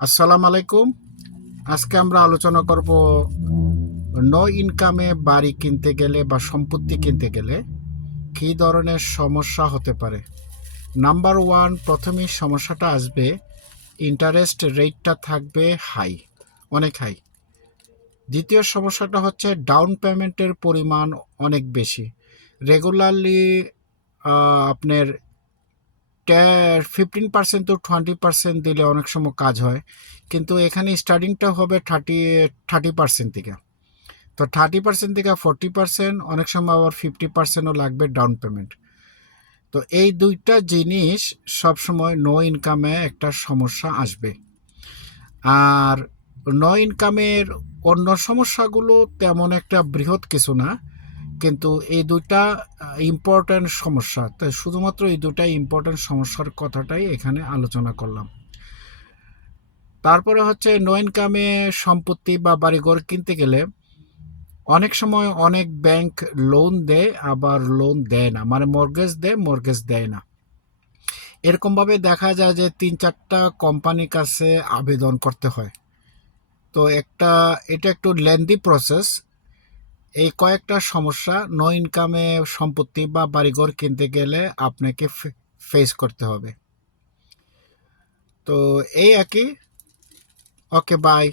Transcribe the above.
আসসালামু আলাইকুম। আজকে আমরা আলোচনা করব নো ইনকামে বাড়ি কিনতে গেলে বা সম্পত্তি কিনতে গেলে কী ধরনের সমস্যা হতে পারে। নাম্বার ওয়ান, প্রথমেই সমস্যাটা আসবে, ইন্টারেস্ট রেটটা থাকবে হাই, অনেক হাই। দ্বিতীয় সমস্যাটা হচ্ছে ডাউন পেমেন্টের পরিমাণ অনেক বেশি। রেগুলারলি আপনার 15% to 20% দিলে অনেক সময় কাজ হয়, কিন্তু এখানে স্টার্টিংটা হবে 30% থেকে। তো 30% থেকে 40%, অনেক সময় আবার 50%ও লাগবে ডাউন পেমেন্ট। তো এই দুইটা জিনিস সবসময় নো ইনকামে একটা সমস্যা আসবে। আর নো ইনকামের অন্য সমস্যাগুলো তেমন একটা বৃহৎ কিছু না, কিন্তু এই দুইটা ইম্পর্ট্যান্ট সমস্যা, তাই শুধুমাত্র এই দুটা ইম্পর্ট্যান্ট সমস্যার কথাটাই এখানে আলোচনা করলাম। তারপরে হচ্ছে নো ইনকামে সম্পত্তি বা বাড়িঘর কিনতে গেলে অনেক সময় অনেক ব্যাংক লোন দেয়, আবার লোন দেয় না, মানে মর্গেজ দেয়, মর্গেজ দেয় না। এরকমভাবে দেখা যায় যে 3-4টা কোম্পানির কাছে আবেদন করতে হয়। তো এটা একটু লেন্দি প্রসেস। এই কয়েকটা সমস্যা নো ইনকামে সম্পত্তি বা বাড়িঘর কিনতে গেলে আপনাকে ফেস করতে হবে। তো এই আর কি। ওকে, বাই।